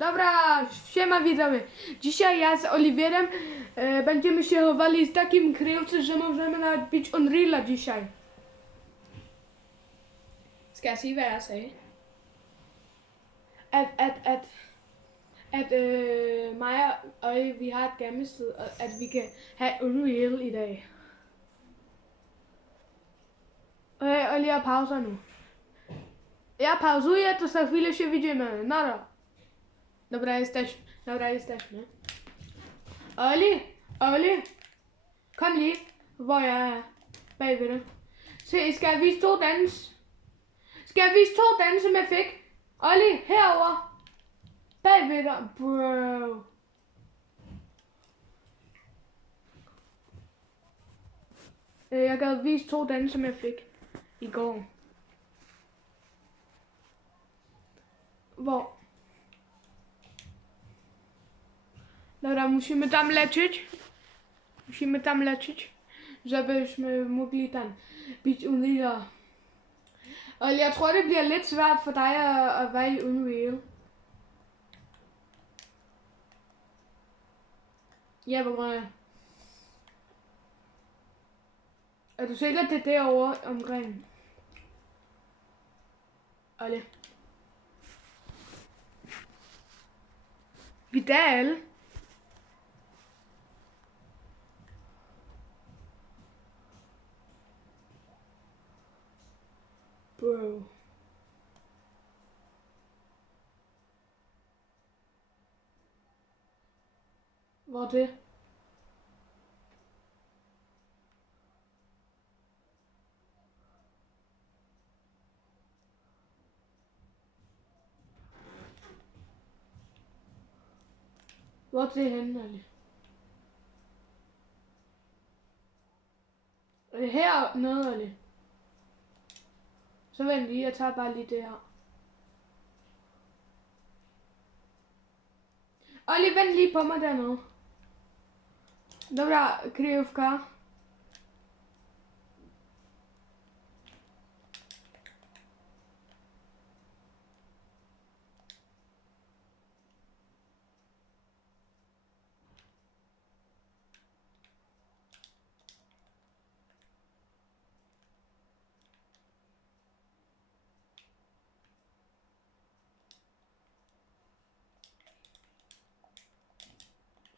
Dobra, siema widzowie. Dzisiaj ja z Oliwierem będziemy się chowali z takim kryjówcem, że możemy nawet bić Unreala dzisiaj. Skal jeg sige, hvad jeg sagde? At mig og Olli, vi har et gennemsnit, og at vi kan have Unreal i dag. Okay, Olli, jeg pauser nu. Ja pauzuję, to za chwilę się widzimy. Nara. Dobra, jesteśmy. Olli, kom lige, hvor jeg er bagved dig. Se, skal jeg vise to dans? Skal jeg vise to danse, som jeg fik? Olli, herover. Bagved dig, bro. Jeg gad vise to danse, som jeg fik i går. Hvor? Dobra, musimy tam lecieć, żebyśmy mogli tam bić Unreal. Og jeg tror, det bliver lidt svært for dig at være i Unreal. Ja, på grund af... Er du sikker, det er derovre omkring? Olli. Vidal? Bro. Hvor er det? Hvor er det henne, Olli? Er det her noget, Olli? Så vent lige, jeg tager bare lige det her. Olli, vent lige på mig dernede. Dobra, kryjówka.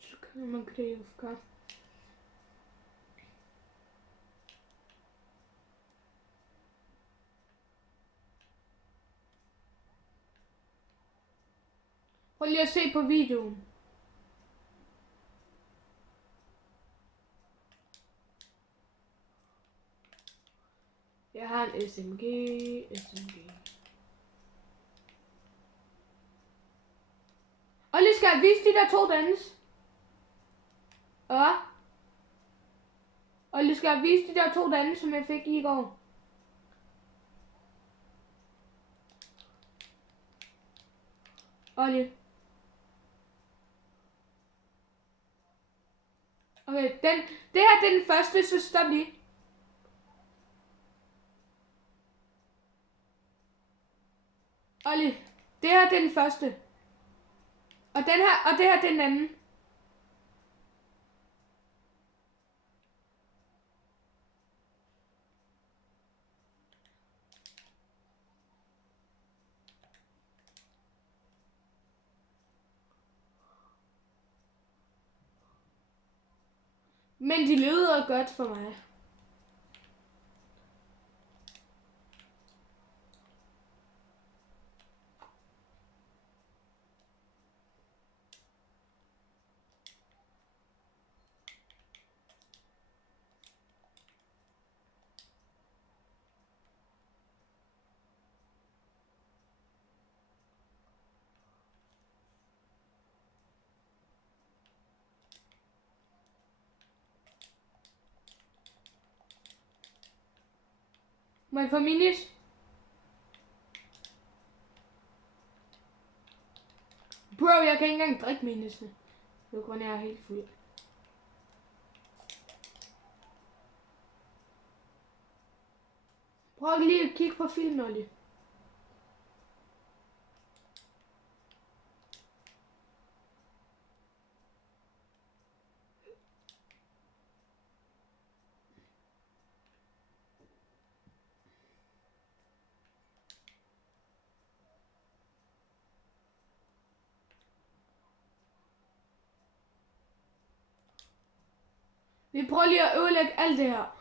Szukamy kryjówka. Prøv lige at se på videoen. Jeg har en SMG. Olli, skal jeg vise de der to dans? Ja. Olli, skal jeg vise de der to dans, som jeg fik i går? Olli. Okay, det her det er den første, så stop lige. Olli, det her det er den første. Og det her det er den anden. Men de lyder godt for mig. Må jeg få minis? Bro, jeg kan ikke engang drikke minisene. Det er grund af, jeg er helt fuld. Prøv lige at kigge på filmen, Olli. Vi prøver lige at ødelægge alt det her.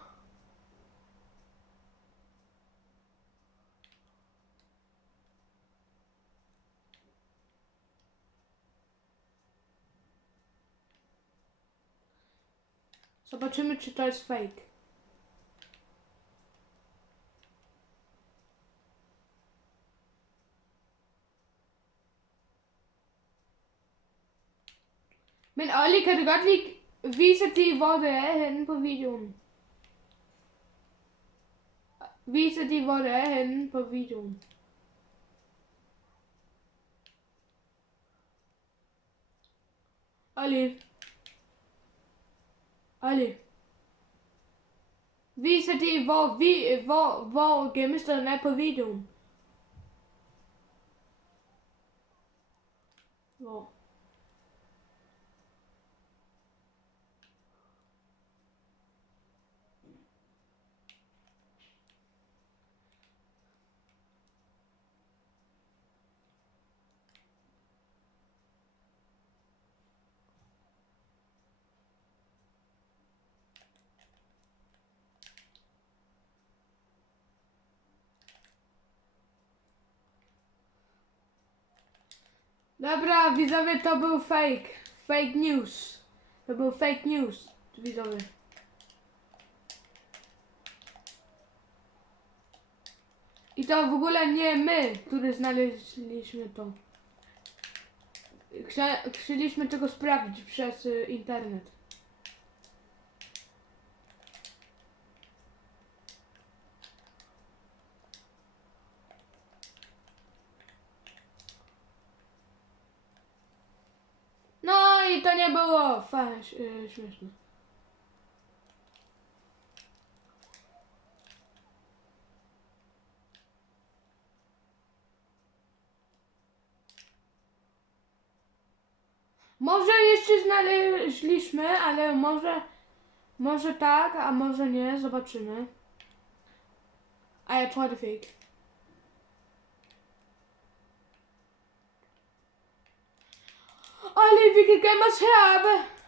Zobaczymy, czy to jest fake. Men Olli, kan du godt lige vise de, hvor det er henne på videoen? Vise de, hvor det er henne på videoen. Olli. Olli. Viser de, hvor gemmestedet er på videoen? Hvor? Dobra, widzowie, to był fake. Fake news. To był fake news, widzowie. I to w ogóle nie my, którzy znaleźliśmy to. Chcieliśmy tego sprawdzić przez internet. No i to nie było śmieszne. Może jeszcze znaleźliśmy, ale może tak, a może nie, zobaczymy. A ja tror det er fake. Olli, vi kan gemme os heroppe.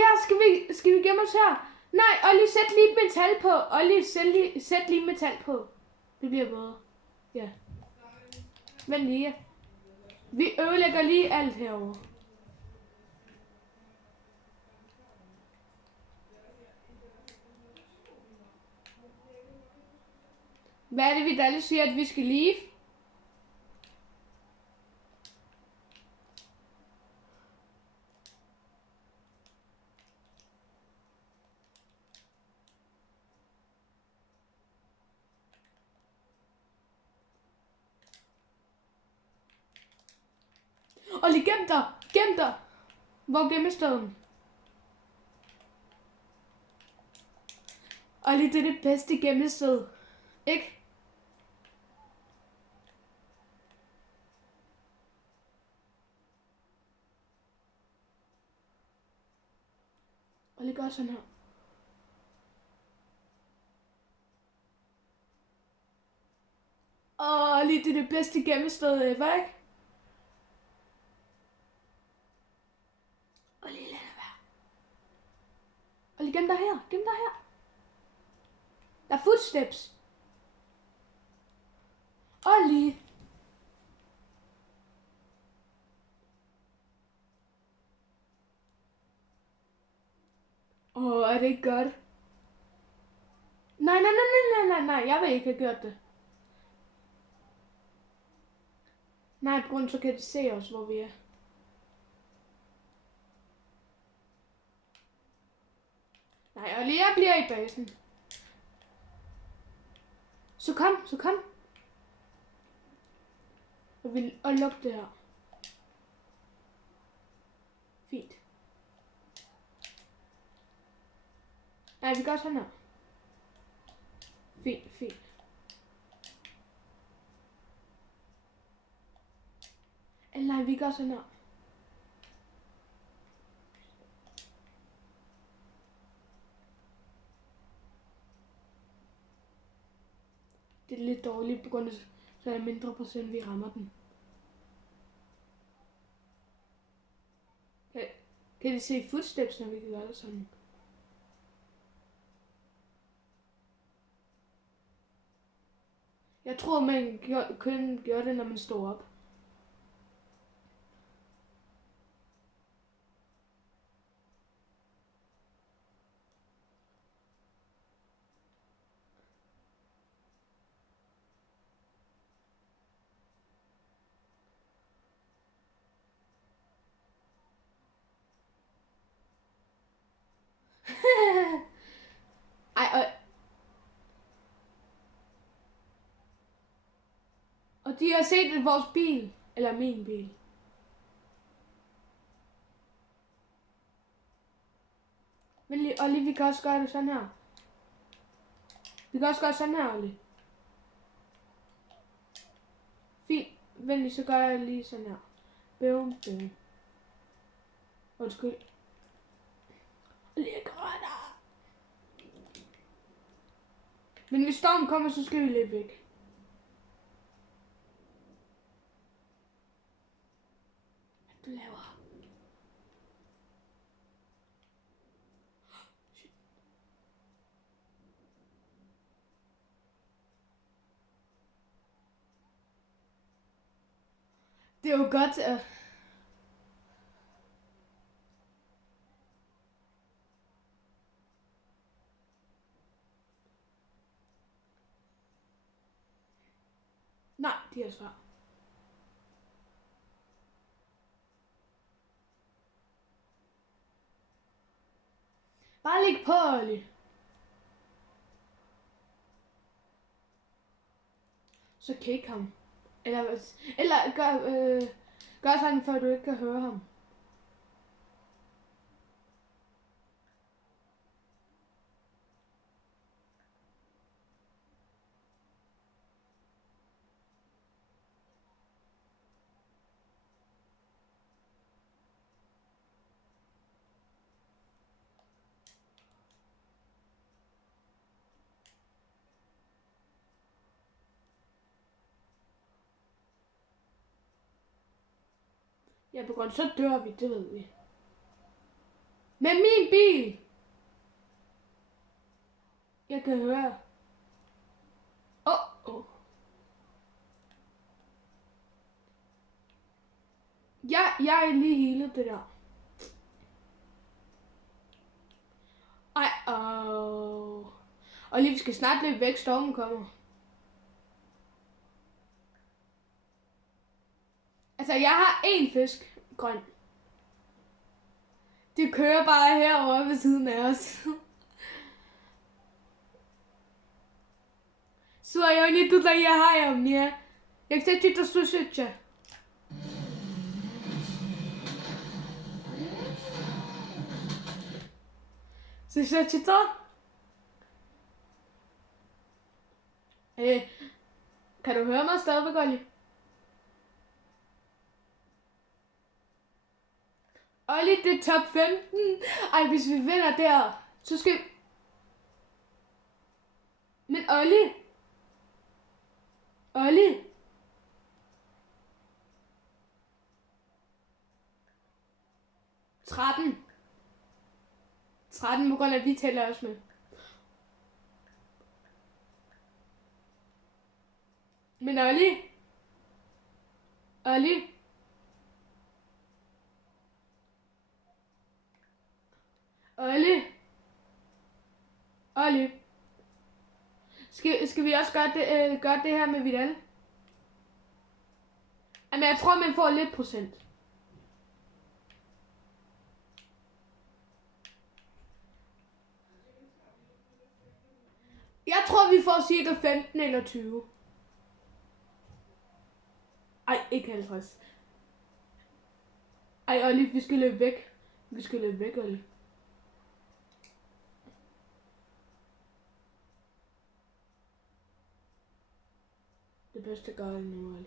Ja, skal vi gemme os her? Nej, Olli, sæt lige metal på. Olli, sæt lige metal på. Det bliver bedre. Ja. Vent lige. Vi ødelægger lige alt herovre. Hvad er det, vi alle siger, at vi skal leave? Olli, gem dig! Gem dig! Hvor gemmestedet? Olli, det er det bedste gemmested. Ikke? Olli, gør sådan her. Olli, det er det bedste gemmested ever, ikke? Olli, lad det være. Olli, gem dig her. Gem dig her. Der er footsteps. Olli. Er det ikke godt? Nej, jeg vil ikke have gjort det. Nej, på grund så kan de se os, hvor vi er. Nej, Olli, jeg bliver i basen. Så kom. Og luk det her. Fint. Nej, vi gør sådan her. Fint. Eller nej, vi gør sådan her. Det er lidt dårligt, på grund af, så er det mindre procent, vi rammer den. Kan I se footsteps, når vi kan gøre det sådan? Jeg tror, man kun gør det, når man står op. Ej, og de har set vores bil. Eller min bil. Men Olli, vi kan også gøre det sådan her. Vi kan også gøre sådan her, Olli. Fint. Venlig, så gør jeg lige sådan her. Bøv, bøv. Undskyld. Olli, jeg græder. Men hvis stormen kommer, så skal vi løbe væk. Hvad du laver? Det er jo godt, at... Nej, de er svar. Bare læg på, Olli. Så kick ham. Eller gør sådan, før du ikke kan høre ham. Ja, på grund så dør vi, det ved vi. Med min bil! Jeg kan høre. Åh. Jeg er lige healet det der. Ej, og lige vi skal snart løbe væk, stormen kommer. Altså, jeg har én fisk, grøn. De kører bare herover ved siden af os. Słuchaj, tutaj jechają, nie? Jak chcecie, to słyszycie. Słyszycie to? Kan du høre mig stadigvæk, Olli? Olli, det er top 15. Ej, hvis vi vinder der, så skal... Men Olli? 13 på grund af, at vi tæller os med. Men Olli? Skal vi også gøre det her med Vidal? Jamen, jeg tror, man får lidt procent. Jeg tror, vi får cirka 15 eller 20. Ej, ikke 50. Ej, Olli, vi skal løbe væk. Olli. Det bedste gør jeg nu, Olli.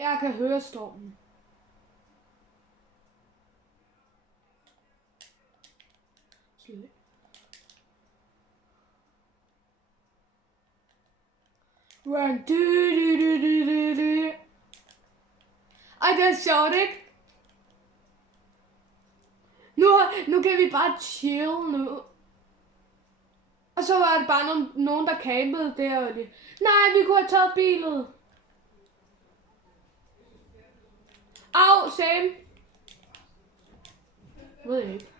Jeg kan høre stormen. Run. Ej, det er sjovt, ikke? Nu kan vi bare chill nu. Og så var det bare nogen der campede der. Og nej, vi kunne have taget bilen. Au, Sam. Ved jeg ikke.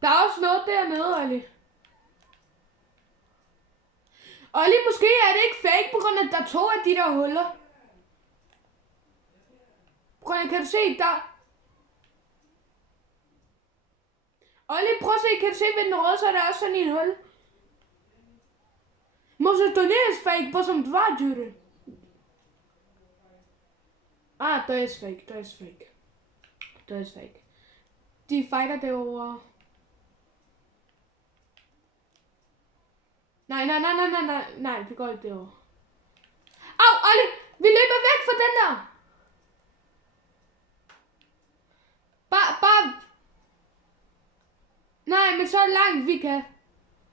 Der er også noget dernede, Olli. Olli, måske er det ikke fake, på grund af, at der er 2 af de der huller. På grund af, kan du se, der... Olli, prøv at se, kan du se ved den røde, så er der også sådan en hul. Måste du ner fake, på som 2 djur. Ah, det er fake. De fighter derovre. Nej, vi går ikke derovre. Au, Olli, vi løber væk fra den der. Bare. Nej, men så langt vi kan.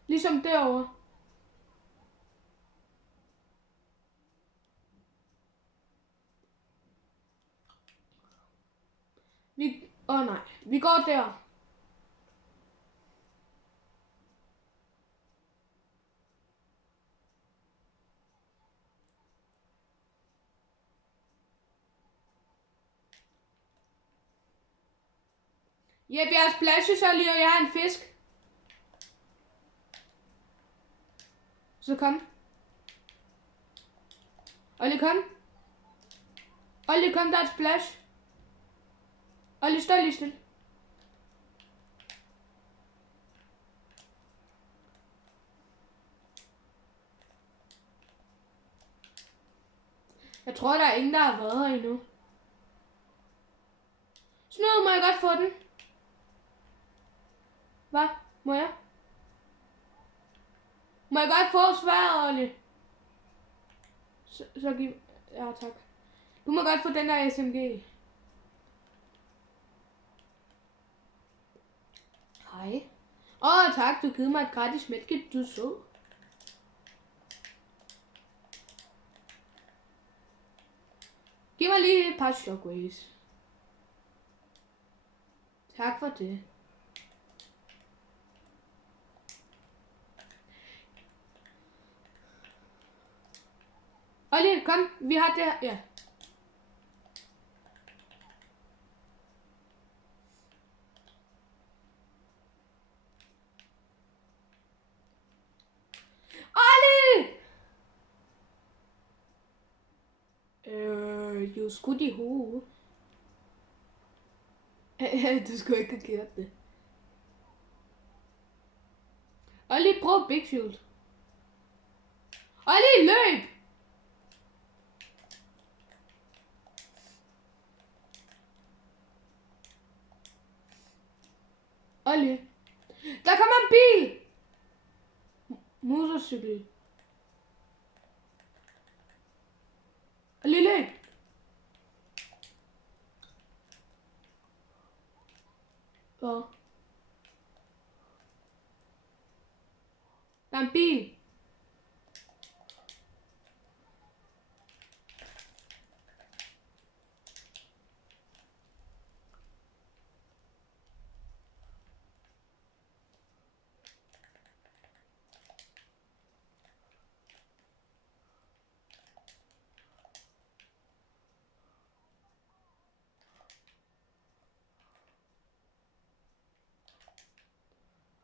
Ligesom derovre. Nej, vi går der. Jeppe, jeg har splashes, og jeg har en fisk. Så kom. Olli, kom. Olli, kom, der er et splash. Olli, stå lige stille. Jeg tror, der er ingen, der har været her endnu. Snyd, må jeg godt få den? Hvad? Må jeg? Må jeg godt få sværet, Olli? Så giv... Ja, tak. Du må godt få den der SMG. Hej. Tak, du giver mig et gratis medkit, du er sød. Giv mig lige et par shockwaves. Tak for det. Olli, kom, vi har det her. Ja. Olli! Du skudt i hovedet. Du skulle ikke have gjort det. Olli, prøv Big Shield. Olli, løb! Olli. Der kommer en bil! Motorcykel. Olli, løb! Hvad? Der er en bil.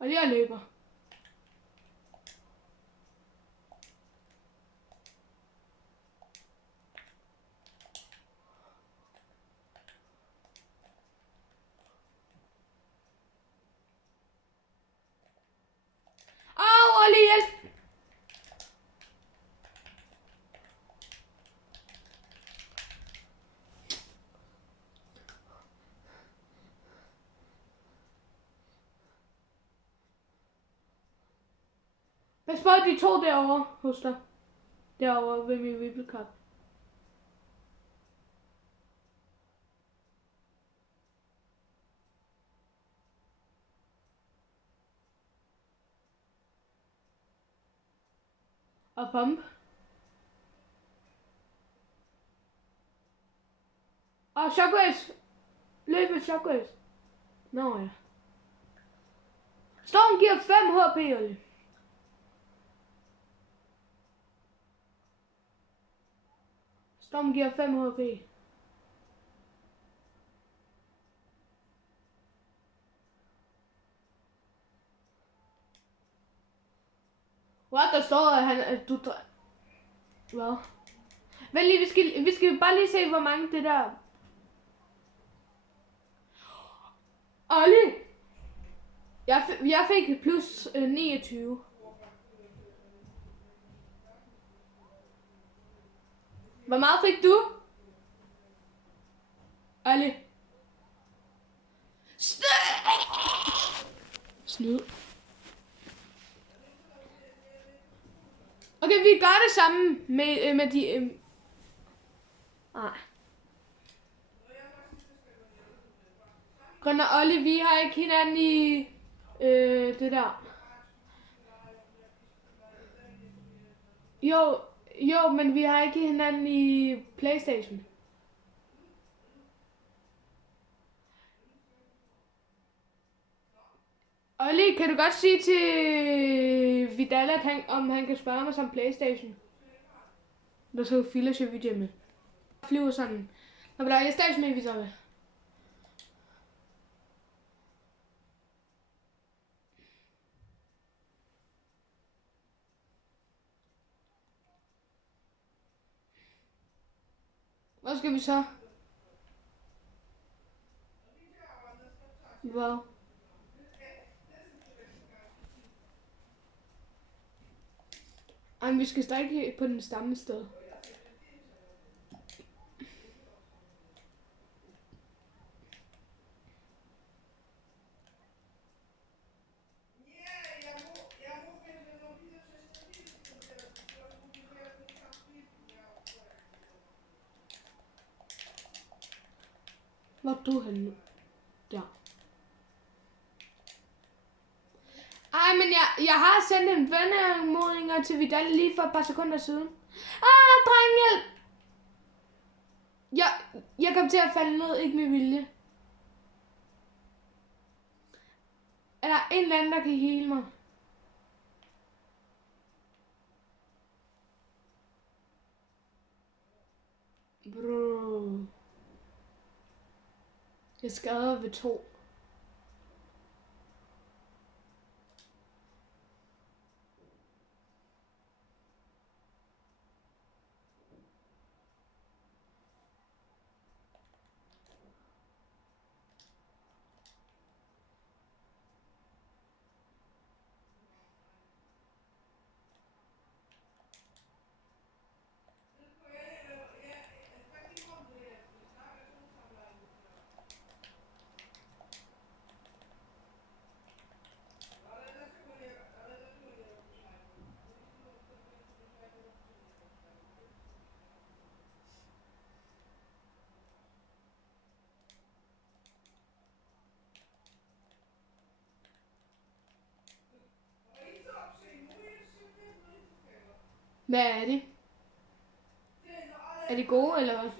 Og jeg løber. Au, Olli, hjælp! Pas på de 2 derovre hos dig. Derovre ved min vippelkop. Og pump. Og shockwaves. Løb med shockwaves. Nå ja. Storm giver 5 HP, Olli. Storm giver 5 HP. What, der står, at han... Hvad? Vent lige, vi skal bare lige se, hvor mange det der... Olli! Jeg fik plus 29. Hvor meget fik du? Olli? Snyd. Okay, vi gør det samme med de... Nej. Grøn og Olli, vi har ikke hinanden i det der. Jo, men vi har ikke hinanden i PlayStation. Olli, kan du godt sige til Vidal, at om han kan spørge mig som PlayStation? Der skal jo file video med. Flyver sådan. Når der er station med, vi så vil. Hvad skal vi så? Hvad? Ej, vi skal stadig på den samme sted. Hvor er du henne? Der. Ej, men jeg har sendt en venneanmodninger til Vidal lige for et par sekunder siden. Dreng, hjælp! Jeg kom til at falde ned, ikke med vilje. Er der en eller anden, der kan heale mig? Bro. Jeg skader ved 2. Hvad er det? Er de gode, eller hvad?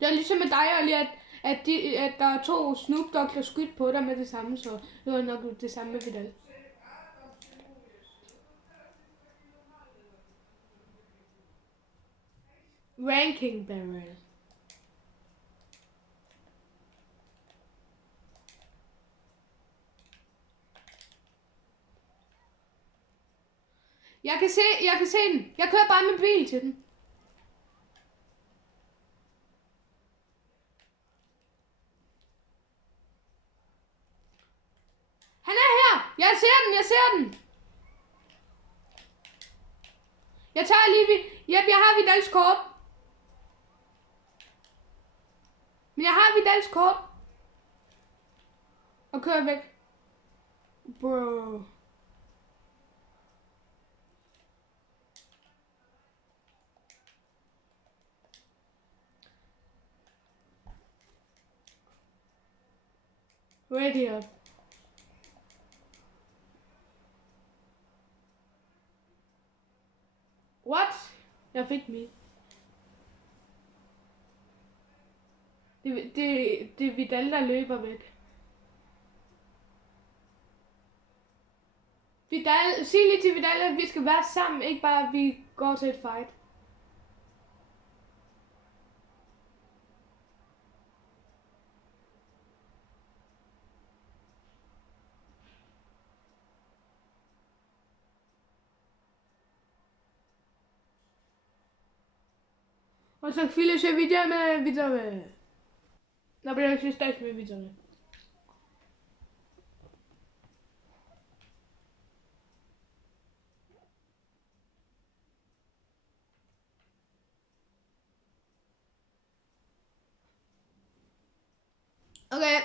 Det er ligesom med dig, Olli, at der er 2 Snoop Dogg, der skudt på dig med det samme, så det var nok det samme med Vidal. Ranking barrel. Jeg kan se den. Jeg kører bare med bil til den. Han er her. Jeg ser den. Jeg tager lige... Yep, jeg har Vidals kort. Men jeg har Vidals kort. Og kører væk. Bro. Ready up. What? Jeg fik mit. Det er Vidal, der løber væk. Vidal, sig lige til Vidal, at vi skal være sammen, ikke bare at vi går til et fight. Och så chwilę się widzimy, widzowie. Dobra, już jesteśmy, widzowie. Okay,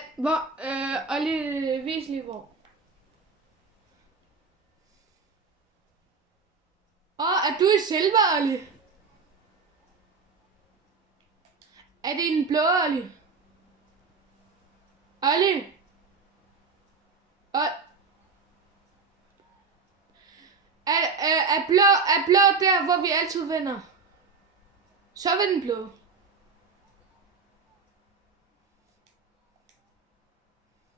Olli, vis lige hvor. Er du i silver, Olli? Er det en blå, Olli? Olli? Er blå der, hvor vi altid vinder? Så vil den blå.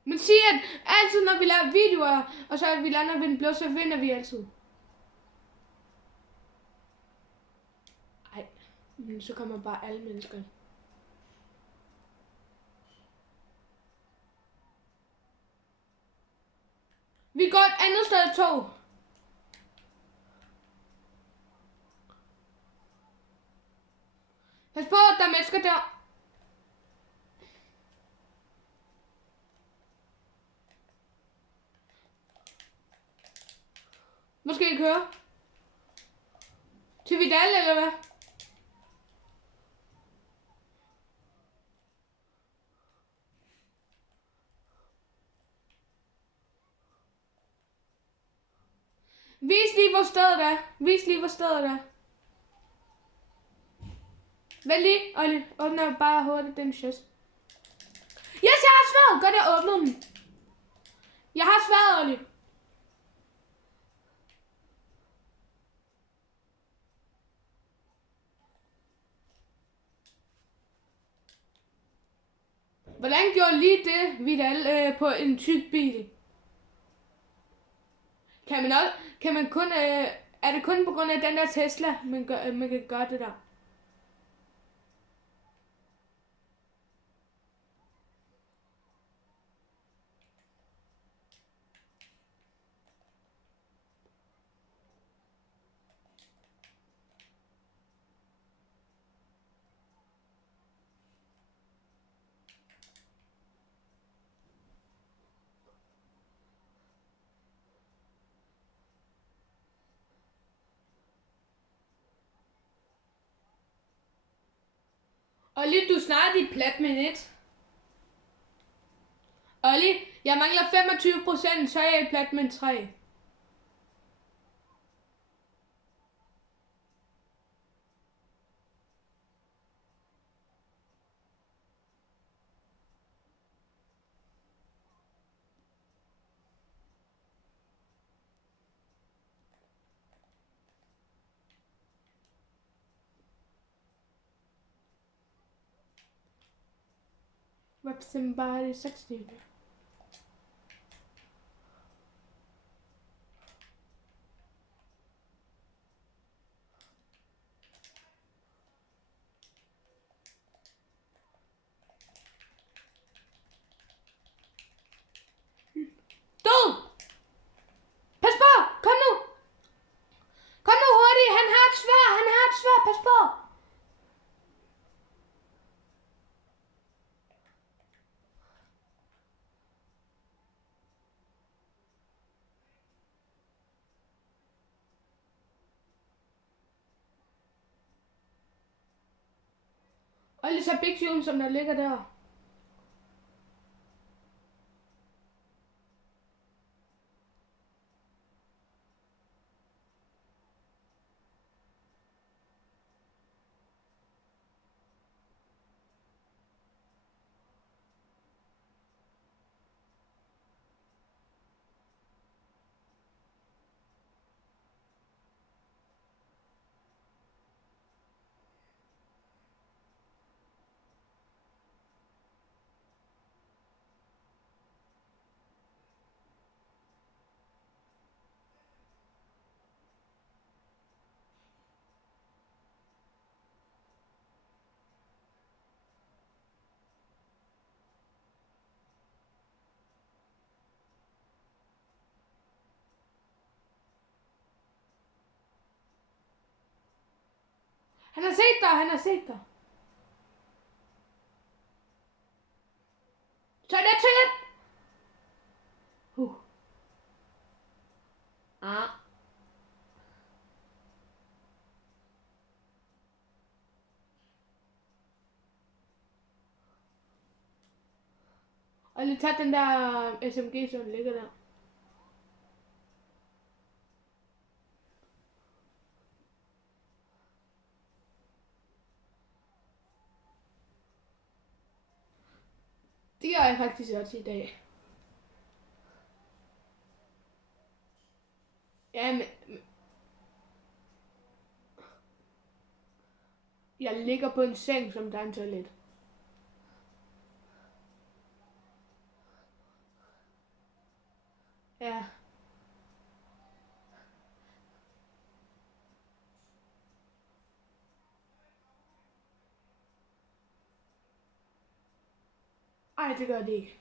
Men sig, at altid når vi laver videoer, og så at vi lander ved den blå, så vinder vi altid. Ej, men så kommer bare alle mennesker. Vi går et andet sted tog. Pas på, der er mennesker der. Hvor skal I køre? Til Vidal, eller hvad? Vis lige, hvor stedet er. Vis lige, hvor stedet er. Vent lige, Olli. Åbner bare hurtigt den chest. Yes, jeg har sværet. Godt, jeg åbner den. Jeg har sværet, Olli. Hvordan gjorde lige det, Vidal, på en tyk bil? Kan man kun, er det kun på grund af den der Tesla, man kan gøre det der? Olli, du snart i plat med net. Olli, jeg mangler 25%, så er jeg i plat med 3. Rep somebody 60. Død! Pas på! Kom nu! Kom nu hurtigt! Han har et sværd! Pas på! Olli, så Big June, som der ligger der. Han har set dig, han har set dig. Toilet! Ah. Og lige tag den der SMG, som ligger der. Det gør jeg faktisk også i dag. Ja, men jeg ligger på en seng, som der er en toilet. Ja. Ej, det gør det ikke.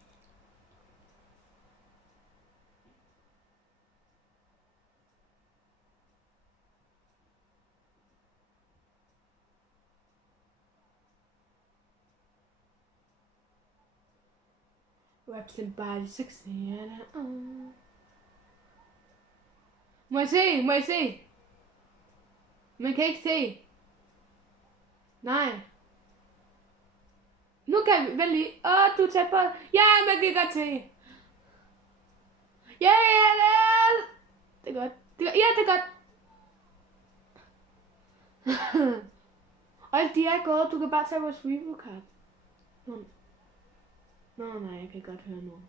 Raps and body sexy. Må jeg se? Må jeg se? Man kan ikke se. Nej. Nu kan vi vel lige. Du er tæt på. Ja, man kan godt se. Ja, det er godt. Ja, det er godt. Og de er gået. Du kan bare tage vores review card. Nå, nej, jeg kan godt høre nu.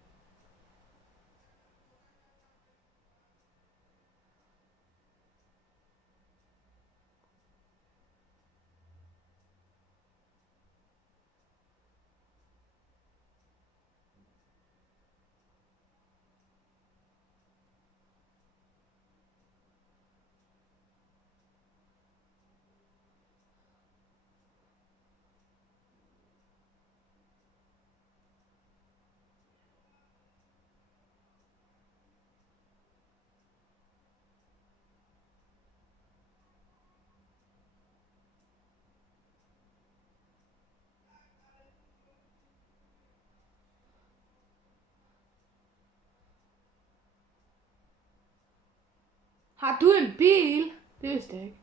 Har du en bil? Det vidste jeg ikke.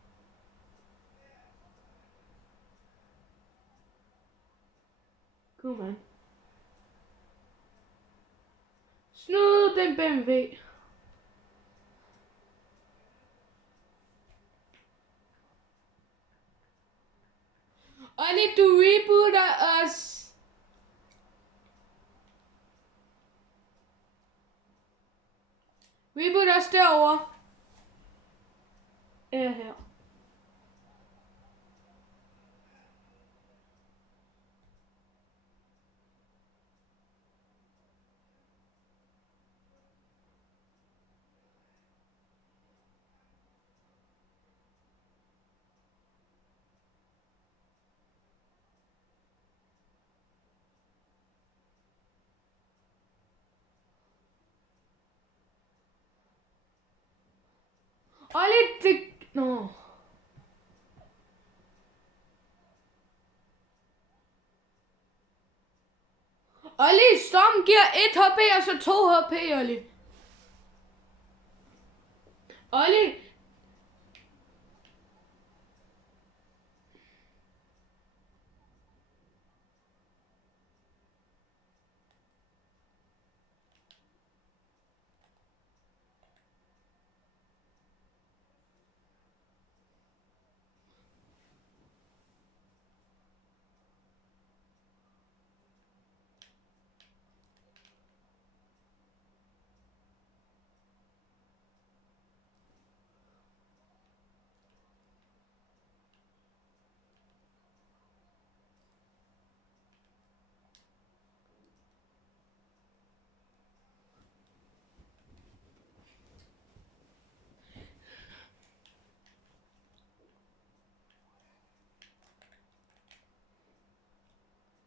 God mand. Snud den BMW. Olli, du rebooter os. Reboot os derovre. Her. Olli, det... Nå. Olli, Storm giver 1 HP og så 2 HP, Olli. Olli.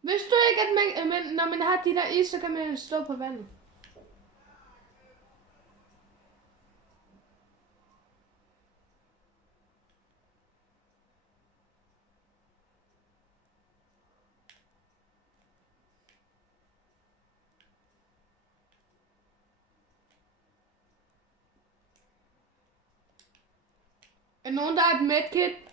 Vidste du ikke, at når man har de der is, så kan man stå på vandet? Er nogen, der har et medkit?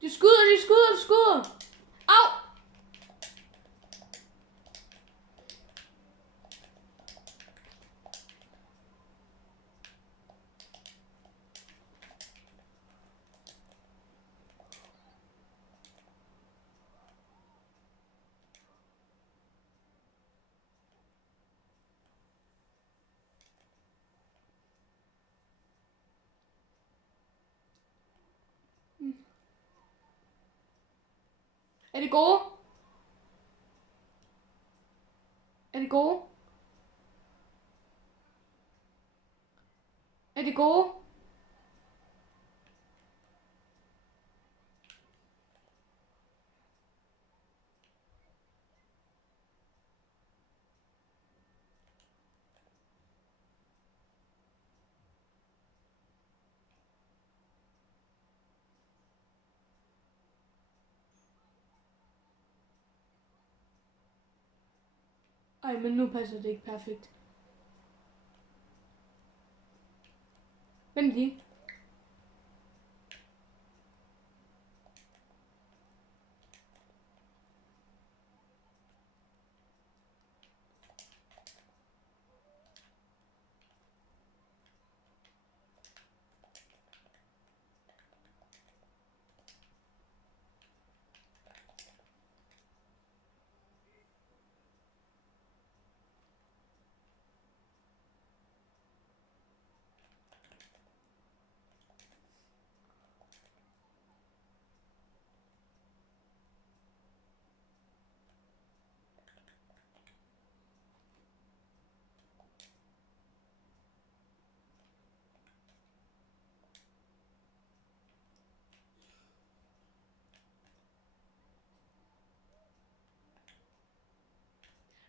De skyder. Au! Er det gode? Er det gode? Er det gode? Ej, men nu passer det ikke perfekt. Vent lige.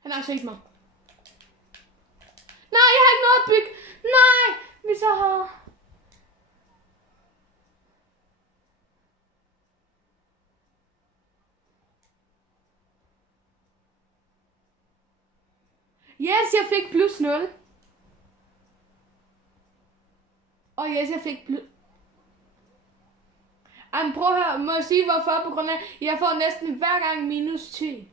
Han har set mig. Nej, jeg har ikke noget at bygge. Nej, vi så har... Yes, jeg fik plus 0. Og yes, jeg fik plus... Jamen, prøv at høre. Må jeg sige hvorfor? På grund af, jeg får næsten hver gang minus 10.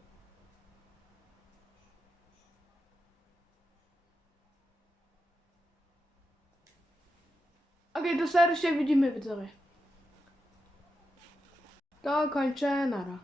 Ok, do zero się widzimy, widzowie. Do kończenia.